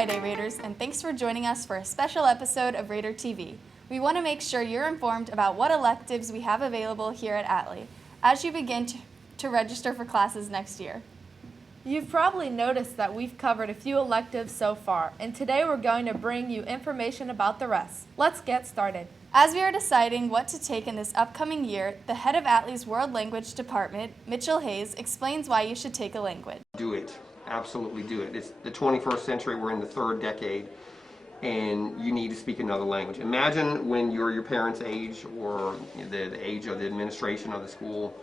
Friday, Raiders, and thanks for joining us for a special episode of RaiderTV. We want to make sure you're informed about what electives we have available here at Atlee as you begin to register for classes next year. You've probably noticed that we've covered a few electives so far, and today we're going to bring you information about the rest. Let's get started. As we are deciding what to take in this upcoming year, the head of Atlee's World Language Department, Mitchell Hayes, explains why you should take a language. Do it. Absolutely do it. It's the 21st century. We're in the third decade, and you need to speak another language. Imagine when you're your parents' age or the age of the administration of the school.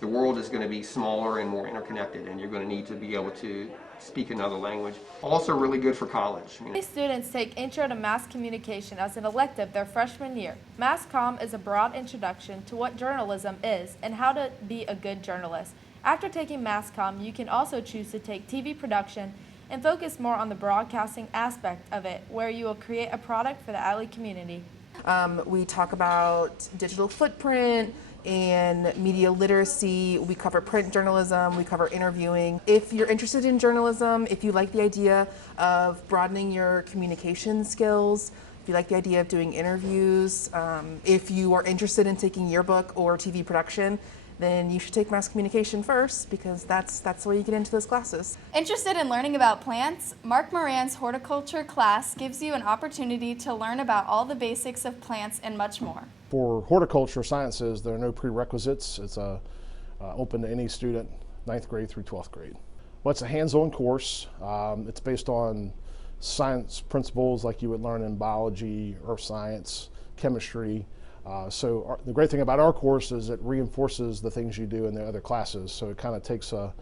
The world is going to be smaller and more interconnected, and you're going to need to be able to speak another language. Also really good for college. Many students take Intro to Mass Communication as an elective their freshman year. Mass Comm is a broad introduction to what journalism is and how to be a good journalist. After taking Mass Comm, you can also choose to take TV production and focus more on the broadcasting aspect of it, where you will create a product for the Atlee community. We talk about digital footprint and media literacy. We cover print journalism, we cover interviewing. If you're interested in journalism, if you like the idea of broadening your communication skills, if you like the idea of doing interviews, if you are interested in taking yearbook or TV production, then you should take mass communication first, because that's the way you get into those classes. Interested in learning about plants? Mark Moran's horticulture class gives you an opportunity to learn about all the basics of plants and much more. For horticulture sciences, there are no prerequisites. It's open to any student, 9th grade through 12th grade. Well, it's a hands-on course. It's based on science principles like you would learn in biology, earth science, chemistry. The great thing about our course is it reinforces the things you do in the other classes. So it kind of takes a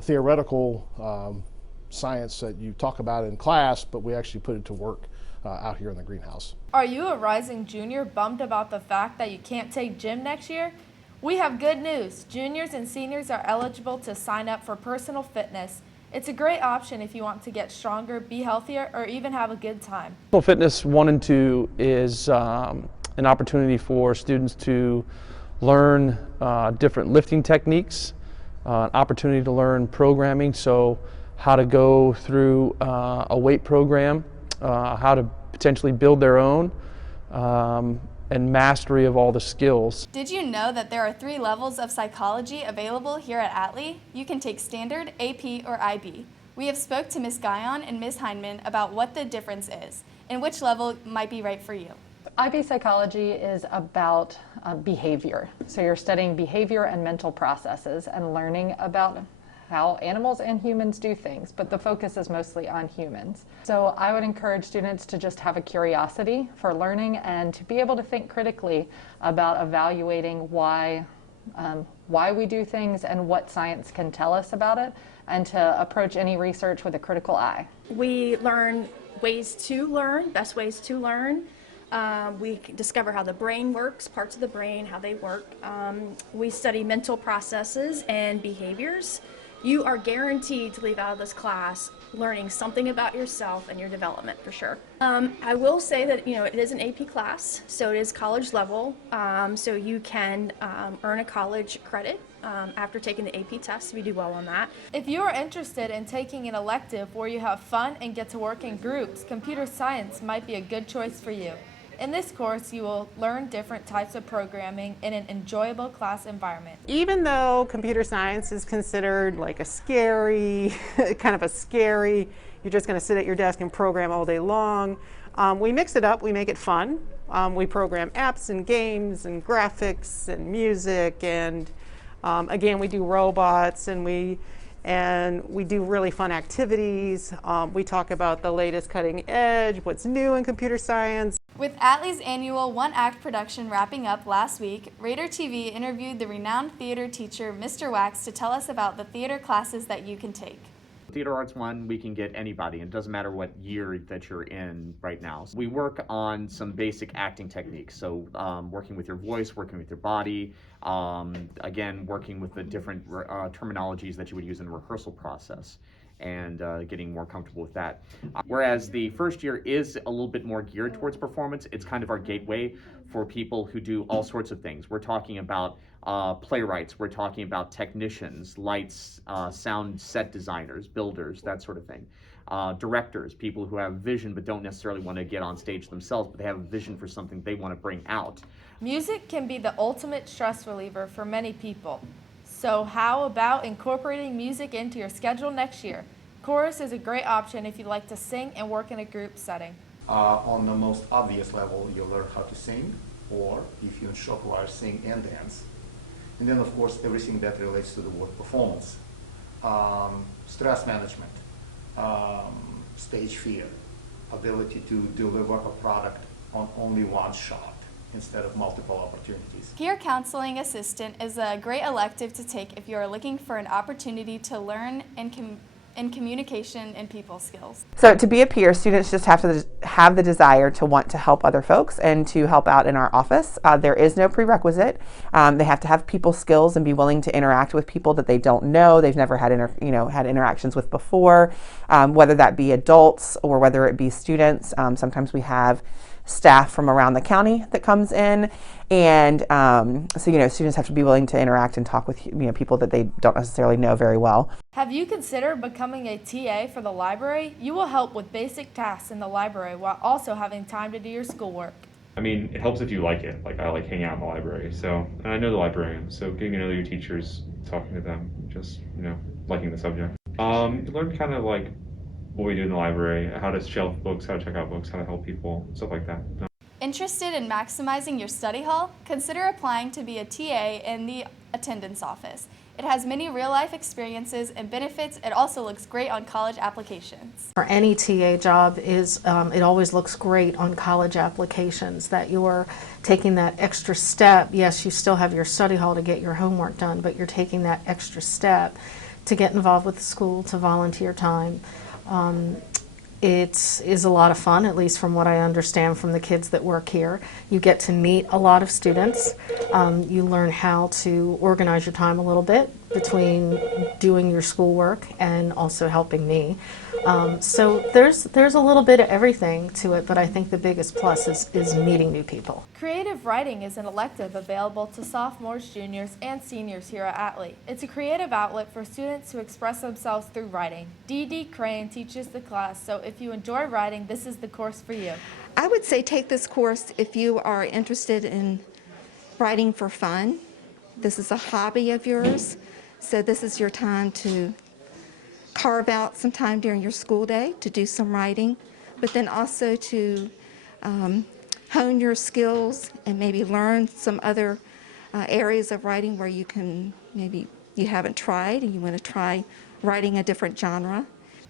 theoretical science that you talk about in class, but we actually put it to work out here in the greenhouse. Are you a rising junior bummed about the fact that you can't take gym next year? We have good news. Juniors and seniors are eligible to sign up for personal fitness. It's a great option if you want to get stronger, be healthier, or even have a good time. Personal Fitness 1 and 2 is an opportunity for students to learn different lifting techniques, an opportunity to learn programming, so how to go through a weight program, how to potentially build their own, and mastery of all the skills. Did you know that there are 3 levels of psychology available here at Atlee? You can take Standard, AP, or IB. We have spoke to Ms. Guyon and Ms. Heineman about what the difference is and which level might be right for you. IB psychology is about behavior. So you're studying behavior and mental processes and learning about how animals and humans do things, but the focus is mostly on humans. So I would encourage students to just have a curiosity for learning and to be able to think critically about evaluating why we do things and what science can tell us about it, and to approach any research with a critical eye. We learn ways to learn, best ways to learn. We discover how the brain works, parts of the brain, how they work. We study mental processes and behaviors. You are guaranteed to leave out of this class learning something about yourself and your development, for sure. I will say that it is an AP class, so it is college level, so you can earn a college credit after taking the AP test if you do well on that. If you are interested in taking an elective where you have fun and get to work in groups, computer science might be a good choice for you. In this course, you will learn different types of programming in an enjoyable class environment. Even though computer science is considered like a scary, you're just going to sit at your desk and program all day long, we mix it up, we make it fun. We program apps and games and graphics and music, and again, we do robots, and we do really fun activities. We talk about the latest cutting edge, what's new in computer science. With Atlee's annual one-act production wrapping up last week, RaiderTV interviewed the renowned theater teacher, Mr. Wax, to tell us about the theater classes that you can take. Theater Arts 1, we can get anybody. It doesn't matter what year that you're in right now. We work on some basic acting techniques. So working with your voice, working with your body, again, working with the different terminologies that you would use in the rehearsal process, and getting more comfortable with that. Whereas the first year is a little bit more geared towards performance. It's kind of our gateway for people who do all sorts of things. We're talking about Playwrights, we're talking about technicians, lights, sound set designers, builders, that sort of thing. Directors, people who have vision but don't necessarily want to get on stage themselves, but they have a vision for something they want to bring out. Music can be the ultimate stress reliever for many people. So how about incorporating music into your schedule next year? Chorus is a great option if you like to sing and work in a group setting. On the most obvious level, you'll learn how to sing, or if you in short choir, sing and dance. And then, of course, everything that relates to the work performance. Stress management, stage fear, ability to deliver a product on only one shot instead of multiple opportunities. Peer counseling assistant is a great elective to take if you are looking for an opportunity to learn and communication and people skills. So to be a peer, students just have to have the desire to want to help other folks and to help out in our office. There is no prerequisite. They have to have people skills and be willing to interact with people that they don't know, they've never had had interactions with before, whether that be adults or whether it be students. Sometimes we have staff from around the county that comes in, and so students have to be willing to interact and talk with people that they don't necessarily know very well. Have you considered becoming a TA for the library? You will help with basic tasks in the library while also having time to do your schoolwork. I mean, it helps if you like it. Like, I like hanging out in the library, and I know the librarians, so getting to know your teachers, talking to them, just liking the subject. You learn kind of like what we do in the library, how to shelf books, how to check out books, how to help people, stuff like that. Interested in maximizing your study hall? Consider applying to be a TA in the attendance office. It has many real-life experiences and benefits. It also looks great on college applications. For any TA job it always looks great on college applications, that you're taking that extra step. Yes, you still have your study hall to get your homework done, but you're taking that extra step to get involved with the school, to volunteer time. It is a lot of fun, at least from what I understand from the kids that work here. You get to meet a lot of students. You learn how to organize your time a little bit between doing your schoolwork and also helping me. So there's a little bit of everything to it, but I think the biggest plus is meeting new people. Creative writing is an elective available to sophomores, juniors, and seniors here at Atlee. It's a creative outlet for students to express themselves through writing. Dee Crane teaches the class, so if you enjoy writing, this is the course for you. I would say take this course if you are interested in writing for fun. This is a hobby of yours, so this is your time to carve out some time during your school day to do some writing, but then also to hone your skills and maybe learn some other areas of writing where you haven't tried and you want to try writing a different genre.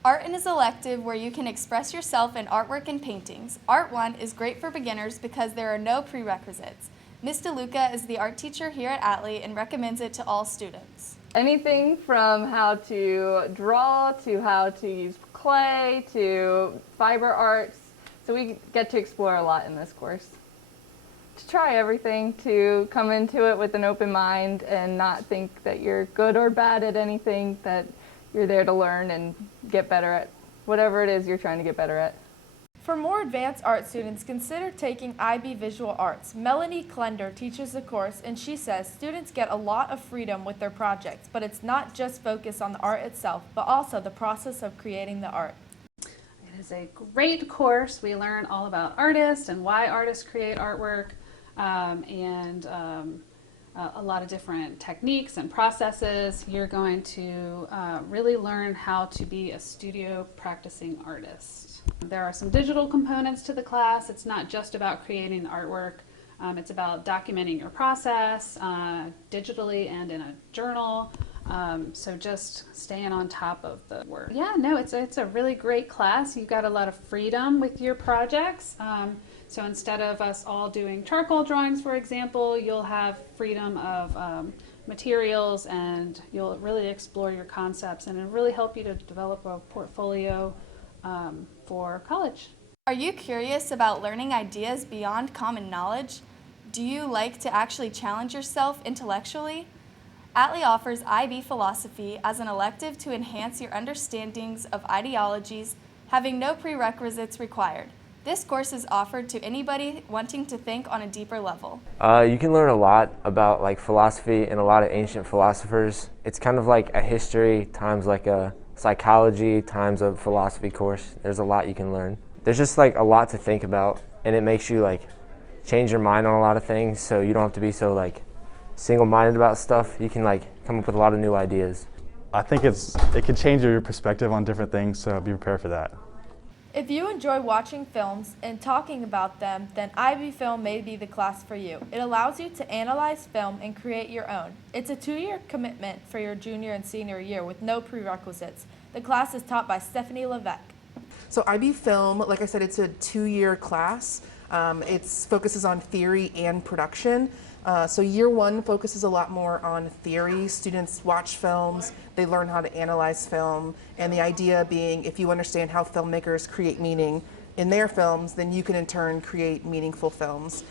Art is an elective where you can express yourself in artwork and paintings. Art 1 is great for beginners because there are no prerequisites. Ms. DeLuca is the art teacher here at Atlee and recommends it to all students. Anything from how to draw to how to use clay to fiber arts. So we get to explore a lot in this course. To try everything, to come into it with an open mind and not think that you're good or bad at anything, that you're there to learn and get better at whatever it is you're trying to get better at. For more advanced art students, consider taking IB Visual Arts. Melanie Klender teaches the course, and she says students get a lot of freedom with their projects, but it's not just focused on the art itself, but also the process of creating the art. It is a great course. We learn all about artists and why artists create artwork, and a lot of different techniques and processes. You're going to really learn how to be a studio practicing artist. There are some digital components to the class. It's not just about creating artwork. It's about documenting your process digitally and in a journal. So just staying on top of the work. Yeah, no, it's a really great class. You've got a lot of freedom with your projects. So instead of us all doing charcoal drawings, for example, you'll have freedom of materials, and you'll really explore your concepts, and it'll really help you to develop a portfolio for college. Are you curious about learning ideas beyond common knowledge? Do you like to actually challenge yourself intellectually? Atlee offers IB philosophy as an elective to enhance your understandings of ideologies, having no prerequisites required. This course is offered to anybody wanting to think on a deeper level. You can learn a lot about like philosophy and a lot of ancient philosophers. It's kind of like a history times like a psychology times a philosophy course. There's a lot you can learn. There's just like a lot to think about, and it makes you like change your mind on a lot of things, so you don't have to be so like single-minded about stuff. You can like come up with a lot of new ideas. I think it can change your perspective on different things, so be prepared for that. If you enjoy watching films and talking about them, then IB Film may be the class for you. It allows you to analyze film and create your own. It's a 2-year commitment for your junior and senior year with no prerequisites. The class is taught by Stephanie Levesque. So IB Film, like I said, it's a 2-year class. It focuses on theory and production. So year 1 focuses a lot more on theory. Students watch films, they learn how to analyze film, and the idea being if you understand how filmmakers create meaning in their films, then you can in turn create meaningful films.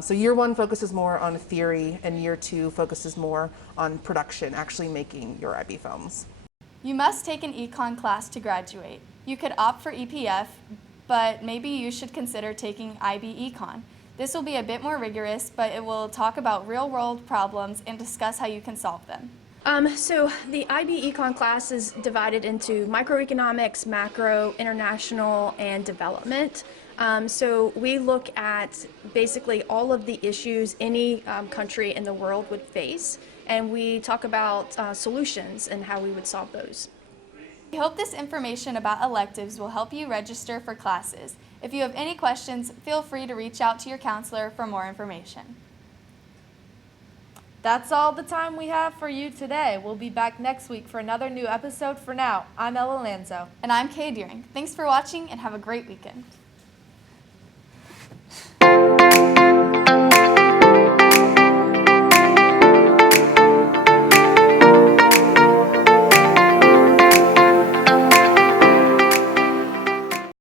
So year 1 focuses more on theory, and year 2 focuses more on production, actually making your IB films. You must take an econ class to graduate. You could opt for EPF, but maybe you should consider taking IB Econ. This will be a bit more rigorous, but it will talk about real-world problems and discuss how you can solve them. So the IB Econ class is divided into microeconomics, macro, international, and development. So we look at basically all of the issues any country in the world would face, and we talk about solutions and how we would solve those. We hope this information about electives will help you register for classes. If you have any questions, feel free to reach out to your counselor for more information. That's all the time we have for you today. We'll be back next week for another new episode. For now, I'm Ella Lanzo. And I'm Kay Deering. Thanks for watching and have a great weekend.